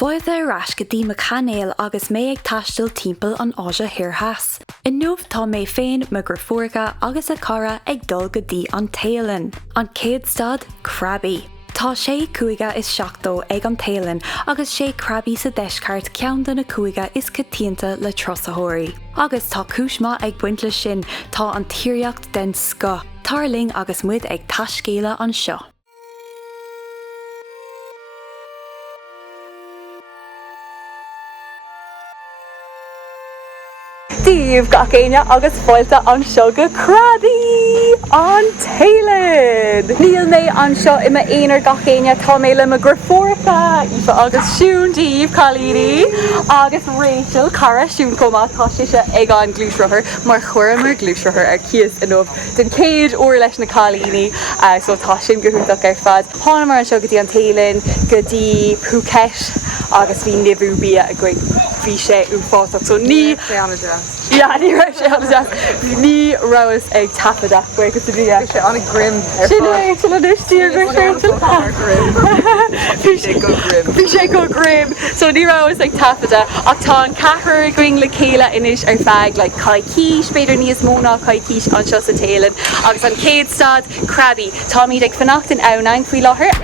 Foilde ras go dtí macanéal agus mé ag taistil timpeall an áise thíorthas. In nuamh tá mé féin me gur fuarga agus a cara ag dul go dtí an Thailand, an céad stad Krabi. Tá sé cuaige is seachtó ag an Thailand agus sé Krabi sa deisceart ceann donna cuaige is cotínta le trosathirí. Agus tá cúisma ag buint le sin tá an tíreacht den sco. Tarling agus muid ag taisceáladh an seo. Díomh gach aine agus foilte an seo go Krabi an Thailand. Níl mé an seo imime éonar gach aine tá mé le gur fórta Aoibheann agus siún díomh Chalíní agus Rachel cara siún comá tá sé ag an glúisrothair mar chuir mar glúisrothair ar cias inmh den céad uair leis na Chalíní so tá sin gothúntaach ar fad. Tháinig mar an seo go dtí an Thailand go dtí Phuket agus bhí nimhú bí a gcuig bhí sé úfáach so ní yeah, ní raibh sé an deas. Ní rois ag taifeadach buir go dtí sé anna grim ar fád. Sin le distí ar Bhí sé go grim. So ní rois ag taifeadach ach tá an cethir going le céile inis ar feadh le caiicís, beidir níos móna caiicís an seo sa Thailand agus an céad stad Krabi. Tá míad ag fanacht in úsáid faoi láthair.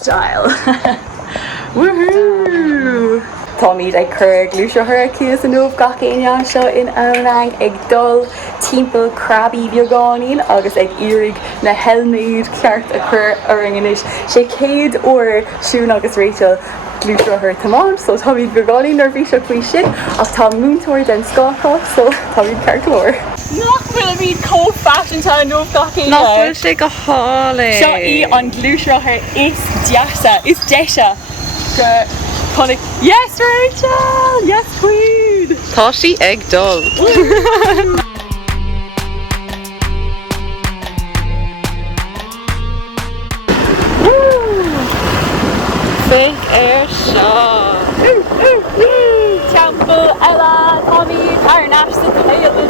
Style. Woohoo! Tá míad ag chur glúisrothair cias an nuamh gach aine an seo in úsáid ag dul timpeall Krabi beagáinín agus ag iarraig na helméid ceart a chur aringanis. Sé céad uair siún agus Rachel glúisrothair tamán, so tá míad beagáinín nar bhí seo faoi sin ach tá múntóir den scáthach so tá míad ceart lóir. Nachfuil míad co-fashion tá an nuamh gach aine. Nachfuil sé go hála. Seo í an glúisrothair is deasa, is deise go Connic. Yes, Rachel! Yes, queen! Tá sí ag dul. Fake air seo. Teampaill eile, tá míad ar nach sa taitneamh in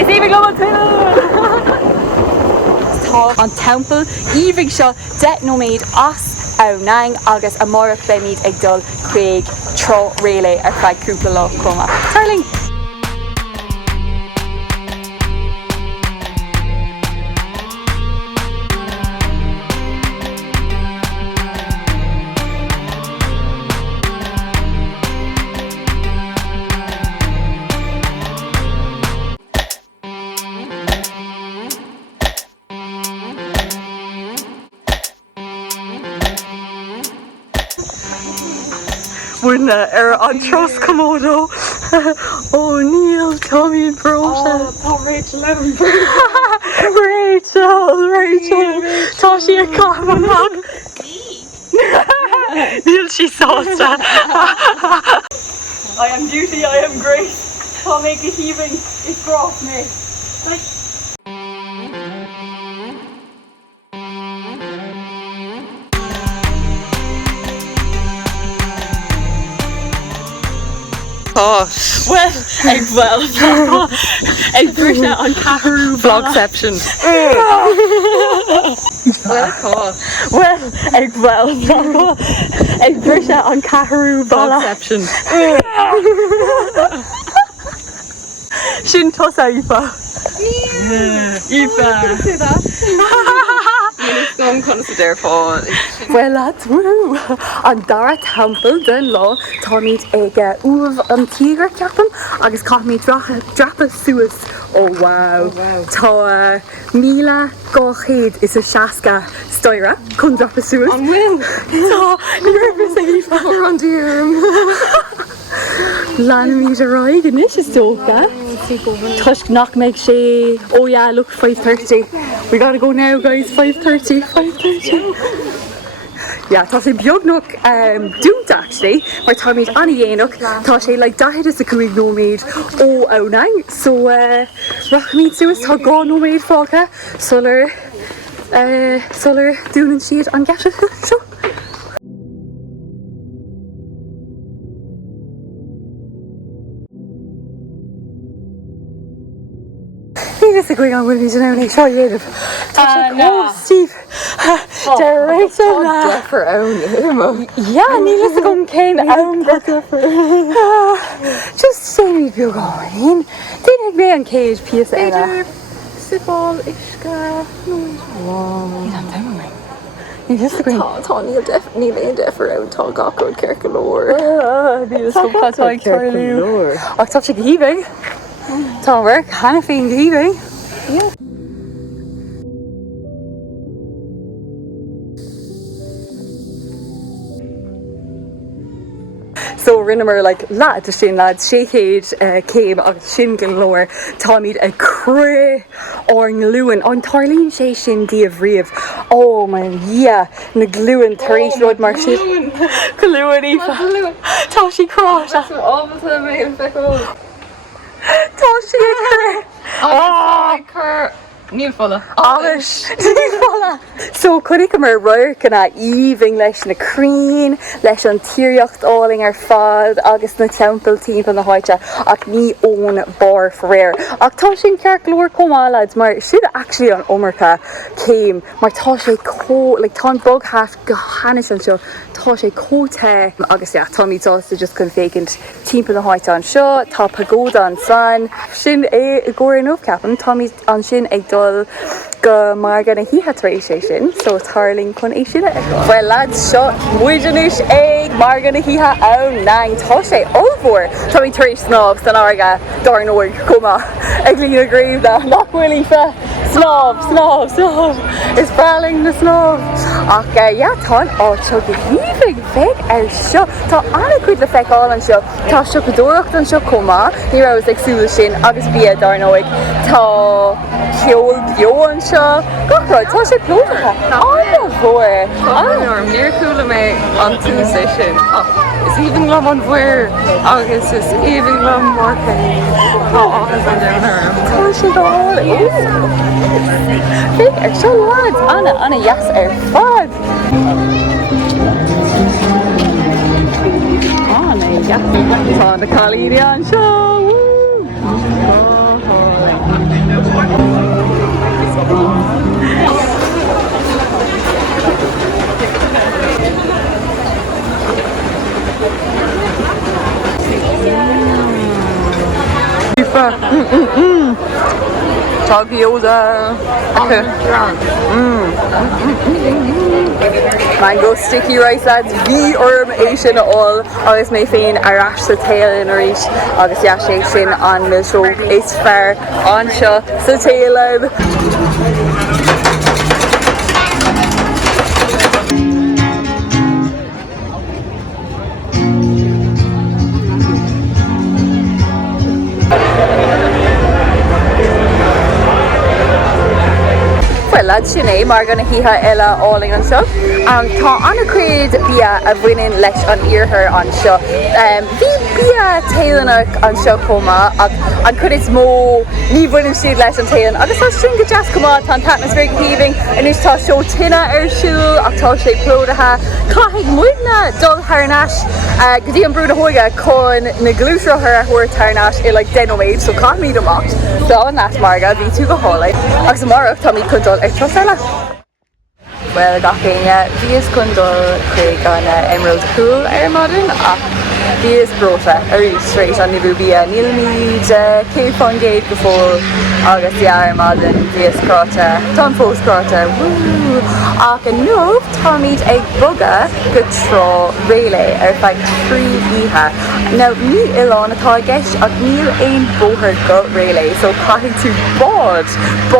It's even global Thailand! Tá an teampaill íomhaigh seo taitneamh as úsáid agus amórach le míad ag dul chuig tro Railay ar feadh cúpla lá comá. Tarling! Bhunáit ar an tros commódó. Oh, Neil, Tommy and Brosha. Tá Rachel an Rachel. Tá sí a carmach. Neil, she salsa. I am beauty, I am grace. Tá make a heaving, it's gross me. Well, ag brise an cathrú Vlogception. ag brise an cathrú Vlogception. Sin tosa Aoibheann. Don't consider for. Well, that's woo. An dara timpeall den lá tá míad ag uamh an tíogar ceapan agus cá míad drapa suas. Oh wow. Tá 1200 is a seasca stoire chun drapa suas. An bhfuil. Tá nervous Aoibheann an díorm. Lana míad a roiig in is tóga. Tusk nach make sé. Oh yeah, look 5:30. We gotta go now guys, 5:30. Yeah, tá sé beagnach dúnta actually, mar tá míid anna dhéanach, tá sé like 15 nóméid ó ónang, so rach míid suas tá 2 nóméid fáca, solar dúnan siad an gceise so. This is going on with me today. Show you it. Oh, Steve. Direction. for own. Yeah, needless to come Kane. Just say me be going. Didn't be on cage piece. Sipol, Ishka. You just going. Níl deaf for own tall gawcod Kirkalore. Needless to come like Charlie. I thought she heaving. Tá work, Hannah féin heaving. Yeah. So rinnemer like lad to sin lads Shaycade came agus sin galore Tommy'd a cray or ngluin on Tarlene Shay sin diavriv. Oh man, yeah, na gluin Therese Road mar shit. Gluin Aoibheann. Tashi cross. That's what all of them made fickle. Tashi cray. Cur. Níl fola. Amish. So chuig mar roir gana evening leis na crean, leis an tíreacht áling ar fad agus na teampaill timpeall na hoileáin ach ní ón bar fréir. Ach tá sin ceart glór comá lads mar siad actually an omarcha came mar tá sé like tá bug half gohannis an seo tá sé cóte agus yeah, tá míid sásta just chun fécint timpeall na hoileáin seo tá pagoda an san sin é gcóir an óbhceapan tá míid an sin ag go mar gan híthe éis sin, so tarling chun é sinna. Well lads seo muidirúis ag mar gan híthe ann nang tá sé ómhór tá mí taréis snobs den ága dar nóir cuma ag lína gréibh na nachhfuil fe snob is braling na snob ach yeah tá áiteo go híomh feic ar seo tá anna cuid le feicáil an seo tá seo go dúireacht an seo cuma ní rah ag súla sin agus bí dar nóig tá ceol bio an seo gachráid tá sé plótha an bhór Norm, near cooler me on Tuesday sin. Is even lum on where August is even lum working. Agus an down her. tá sé gáil feic ar seo lads anna yes ar fad tá na chalíide an seo Tagiosa. Mango sticky rice lads bhí orm é sin all agus mé féin arás sa tail in éis agus yeah sé sin an millshow is fear an seo sa tailib. Lads sin é mar gona híthe eile áling an seo tá anna cuid bí a bhaineann leis an iarthar an seo bhí bí tailannach an seo comá ach an chud is mó ní bhaineann siad leis an taillann agus tá sin go deas comá tá an atmospheric heaving inis tá seo tine ar siúil ach tá sé plódatha caithfidh muidna dul tharnáis go dtí an brúna hóige chun na glúisrothar a thuair tarnáis i like denoméid so caithmíad amach so an leat marga bhí tú go hála agus marach tá mí chun dul ag trosile. Well gachéine bhíos chun dul chuig an Emerald Pool ar modern ach bhíos brota ar straight an nibú bí níl míid céfangéid go fóil agus ar modern bhíos cráta tá fós cráta ach an nuamh tá míid ag boga go trá Railay ar feadh 3 oíche. Now ní Ián atá gceist ach níl aon bóthar go Railay so caithfidh tú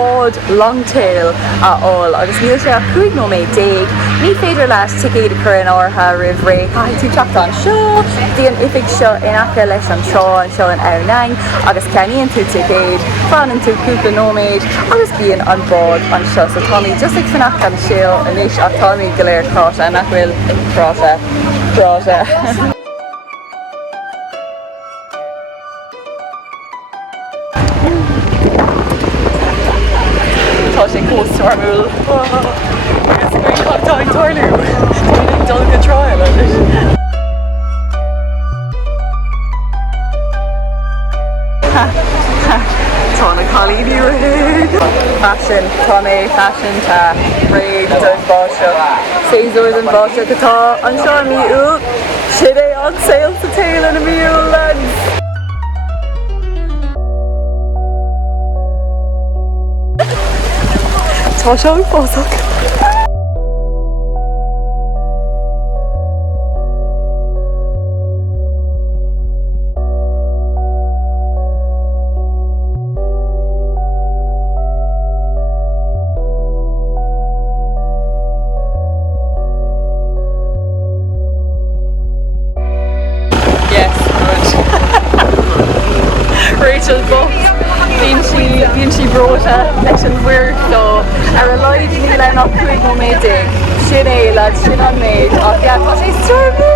bod longtail all agus níl sé a 5 nóméid déag ní féidir leis ticéad a chur an átha rih ré caithfidh tú teacht an seo bhí an ifig seo in acha leis an seo in ann agus ceaníonn tú ticéid, fanan tú cúpla nóméid agus bíon an bád an seo so Tommy just ag fannach an síl inis ach Tommy go léir chráise nach bhfuil chráise. Tá sé cóstormúil agus gréáin toirlú dul go trial Tá na cholíní réig fashion tá mé fashion tá réig don báise séúir an báise gotá an seo míú si é an saoil sa tail in a míú lens. Tá seo an fósach. Rachel both bhíonn si bróta leis an bhuiir so ar a leid ní le nach chuig go méidig sin é le sin an méid ach yeah, tá sé stormú.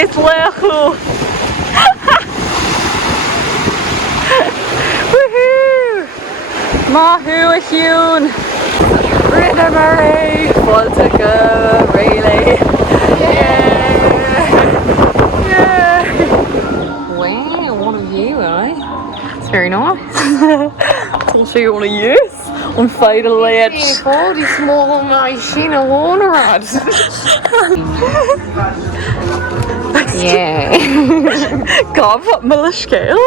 It's snorclú. Woohoo! Mahu a hiún. Rinne Murray, fáilte go Railay. Yeah! Wow, what a view, eh? It's very nice. I'll show you one of use. On fide a leid. It's all die small machine on rad. Yeah. God, wat mille scale.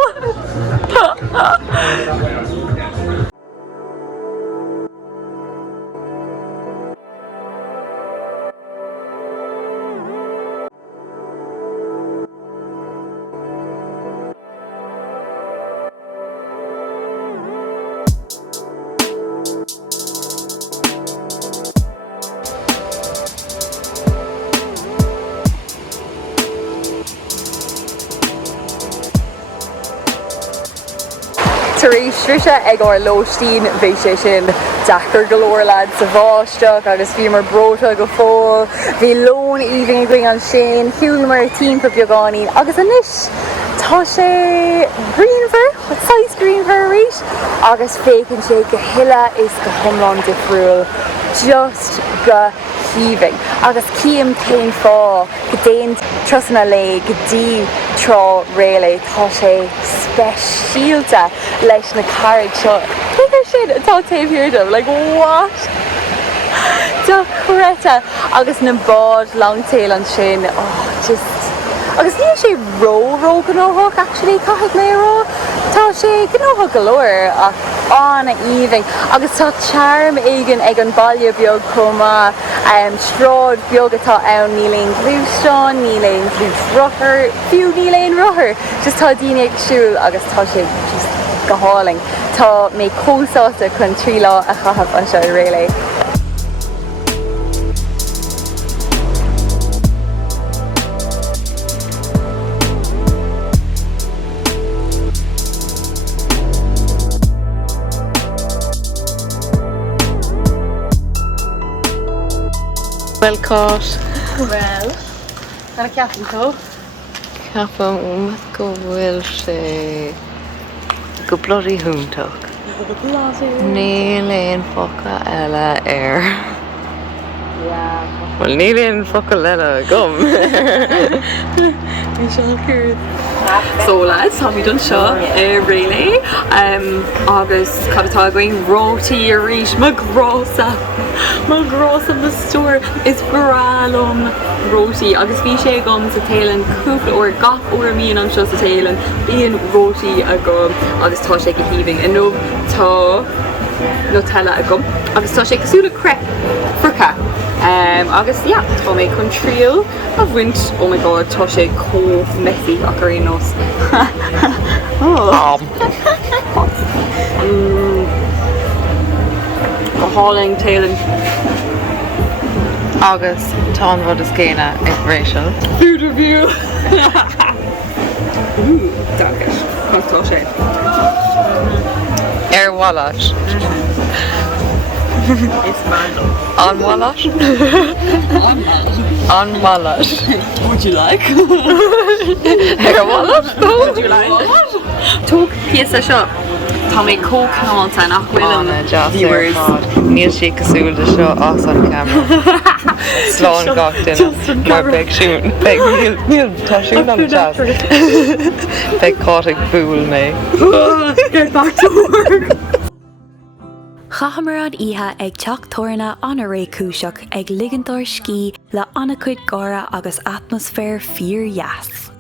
Tarí srise ag ar lóistín bhí sé sin dachar golóir lead sa bháisteach agus bhí mar bróta go fóil, bhí lón íomhing going an sin, Chaitheamar timpeall beagáin agus anis tá sé greenver, size greenver arís agus fécinn sé go hiile is go thomláin difriúil just go híomhing agus cíam tain fá go déon trasna le go dtí trá Railay tá sé speisialta leis na carriage seo. Take sin atá taobh like what? Tá chreata agus na bád longtail an sin just agus níl sé ró gnóthach actually caithfidh mé rá tá sé gnóthach galóir ach anna íomhing agus tá charm éigean ag an baile beag chomá strád beag atá ann níléon glúisteán, níléon glúis rothair, fiú níléon rothair just tá daoine ag siúil agus tá sé just go háling. Tá mé cósásta chun 3 lá a chaithfidh an seo Railay. Well caught. Well, gonna ceapan tú? Ceapam go bhfuil sé Go bloody húntaach. Níl éon foca eile air. Yeah. Well, níl éon foca eile gum. So lads, have we done seo Railay agus cadtá going rótaí a rís magrása na store is bralum rótaí agus bhí sé gom sa Thailand cúpla ó gach uair míon an seo sa Thailand bíon rótaí a gom agus tá sé go híbing a nó tá Nutella a gom agus tá sé cosúla crepe frica agus yeah, tá mé chun tríal a bhaint oh my god tá sé có messy ach ar aon nos go háling Thailand Agus tá an bhd is céine ag Rachel. food review danke tá sé Ar Wallash. it's mine On Wallash? On Wallash. would you like Ar Wallash? would you like tóg piasa seo tá mé cócnáilta nach bhfuil viewers Níl si cosúil de seo as an camera. Slán gach duine mar beag siún. Níl tá siún an jazz. Beag caught ag búil mé. get back to work Chaitheamar an oíche ag teachtóranna an a ré cúiseach ag ligeantóir cí le annachcuid gára agus atmosfér fíor jaas.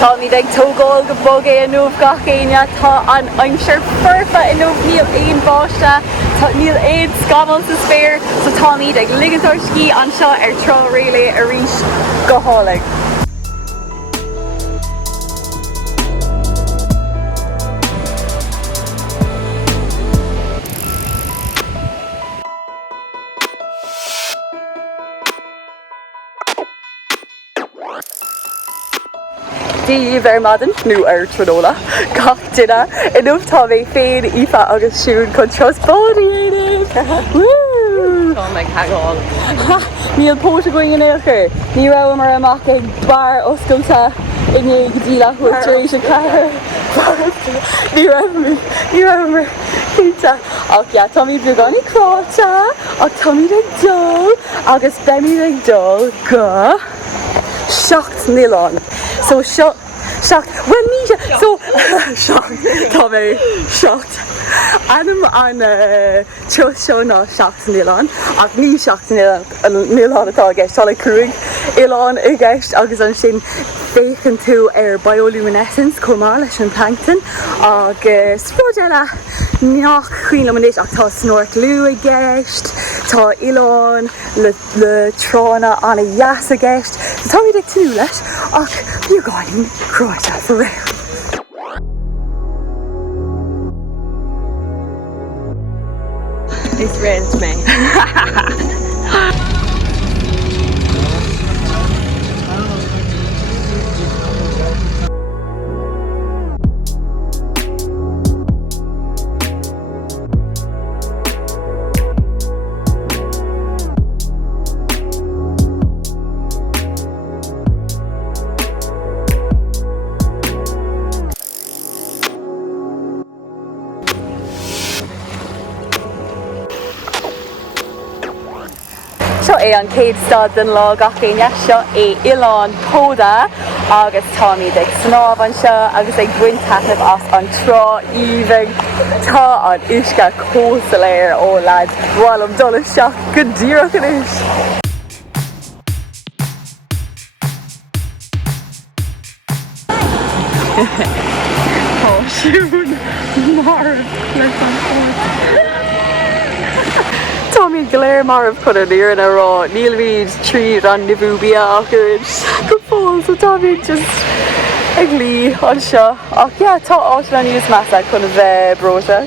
Tá mí ag tógáil go bogé a nuamh gach céine tá an aimseir perfect in nuamh níl aon báiste tá níl éad scamal sa sfér so tá mí ag ligeantóir cí an seo ar trá Railay a rís go hálaigh. Díomh ar madan nó ar tróla gach duine in nuamh tá mé féin ifa agus siún chun trosbódaíanamh Tá ag hagáil. níl póta going in éilchar ní rah mar amach ag dwar oscailta inné go dtí le chuirtééis an ceair ní rah mar cínta ach yeah, tá mí beag ganí cráte ach tá mí ag dul agus be mí ag dul go 7 so shocked when me so shocked Tommy shocked Adam an show na shocked Nilan ach ní shocked Nilan atá gist tá cruig Ilan I gist agus an sin féchan tú ar bioluminescence comá leis an plankton agus fudela nach chuoinluminéis ach tá snorclú I gist tá Ilan le trána anna jaas a gist tá mí ag tú leis ach bhí gáin Croatia for real. It's rent me. Seo é an céad stad den lá gach céine seo é Ilan Póda agus tá míad ag snáb an seo agus ag buinteanamh as an trá íomhaigh tá an uisce cósa léir ó lads bhil am dul isteach go díreach an is. Oh siún mar leis an fót. Tá mí gléir marmh chun an íar a rá níl míad tríd an nibúbia acuid go fáil so tá mí just ag lí an seo ach yeah, tá áit le níos measa chun a bheith brota.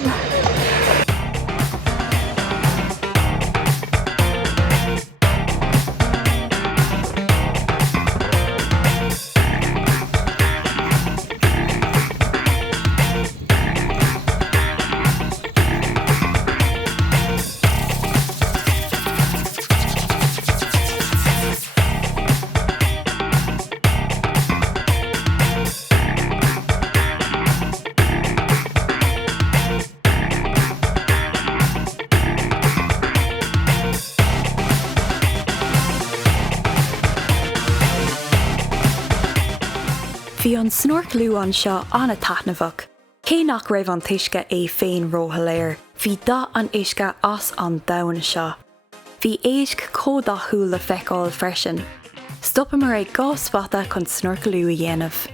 Bhí an snorclú an seo anna taitneamh. Cé nach raibh an tuisce é féin róthaléir. Bhí dá an uisce as an domhan seo. Bhí éisc códathú le feiceáil freisin. Stoppa mar é gá spata chun snorclú a dhéanamh.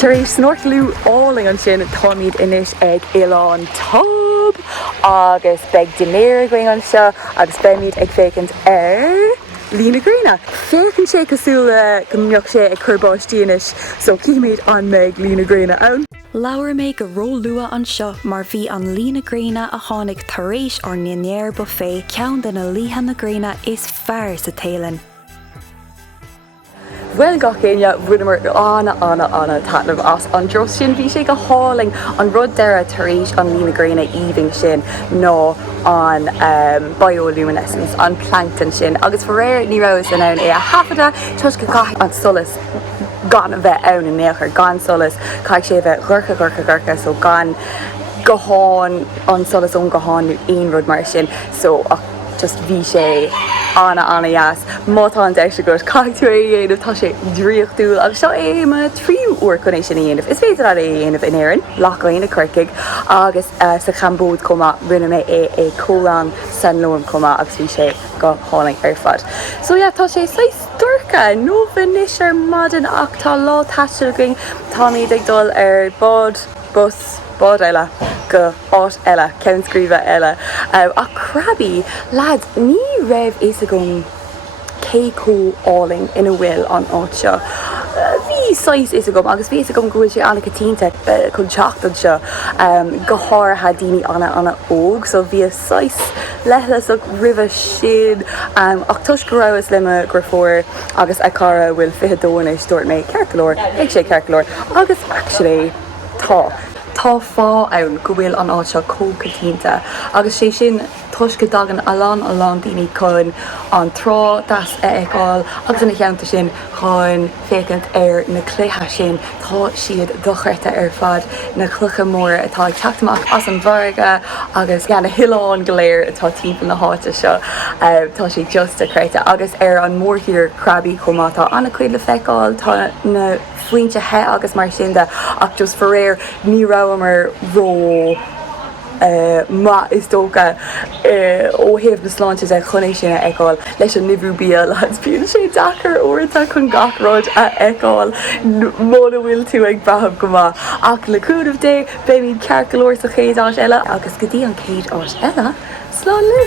Tar éis snorclú áling an sin táimid inis ag Oileáin Tab agus beag dinéir going an seo agus beimid ag fécint lína gréine. Fécinn sé cosúla go mbeadh sé ag churbáistí inis, so cíimiid an méid lína gréine ann. Labhair méid go róluath an seo mar bhí an lína gréine a tháinig tar éis ar nanéir buffet ceann de na líthe na gréine is fearr sa Thailand. Well gach céine bhuineamar anna taitneamh as an dros sin bhí sé go háling an rud deire tar éis an lína gréine íoming sin nó an bioluminescence, an plankton sin. Agus for réir ní rah in ann é a hafada tuis go caiith an solas gan a bheith ann in néachar, gan solas caiith sé bheith ghurcha, so gan go háin an solas ón go háin aon rud mar sin, so just bhí sé anna jaas. Mátá an deise go caiithú é dhéanamh tá sé dríochtú agus seo é ma 3 uair chun é sin dhéanamh. Is féidir a dhéanamh in éireann, lachlainn a chuircaigh agus sa chambód comma rinne mé é cólan san loam comma agus bhí sé go hálainn ar fad. So yeah, tá sé 6 dúrcha nó bhanis ar madan ach tá lá taisteal going táiméid ag dul ar bod eile go áit eile, ceann scríomha eile. A Krabi, lads, ní raibh is a gom céicó áling ina bhfuil an áit seo. Bhí 6 is a gom, agus bhí is a gom gúil sé anna catínta chun teachtan seo go háirtha daoine anna óg, so bhí 6 leithlas ag ribh sin ach tuis go rabhas lima gur fór agus a cara bhfuil fiche dóna dúirt mé cearcalóir, ag sé cearcalóir, agus actually tá fá ann go bhfuil an áit seo cócatínta agus sé sin tuis go dagan alán daoine chun an trá das eáil agus ina cheanta sin chun fécint ar na cléthe sin tá siad dochreite ar fad na chlucha mór atá teachtamach as an bharga agus gan na hoileáin go léir atá timpeall na háite seo tá sé just a creite agus ar an mórthír Krabi chomá tá anna chuid le feiceáil tá na fuinte he agus mar sin de ach just for réir ní rahamar ró ma is dócha ó héamh na sláinte a chunéis sin eáil leis an nimhrú bia leis bíonn sé dachar uirta chun gachráid a eáil móna bhfuil tú ag brahab go maith ach le cúdamh dé bé míad cearcalóir sa chéad áit eile agus go dtí an céad áit eile slán lu.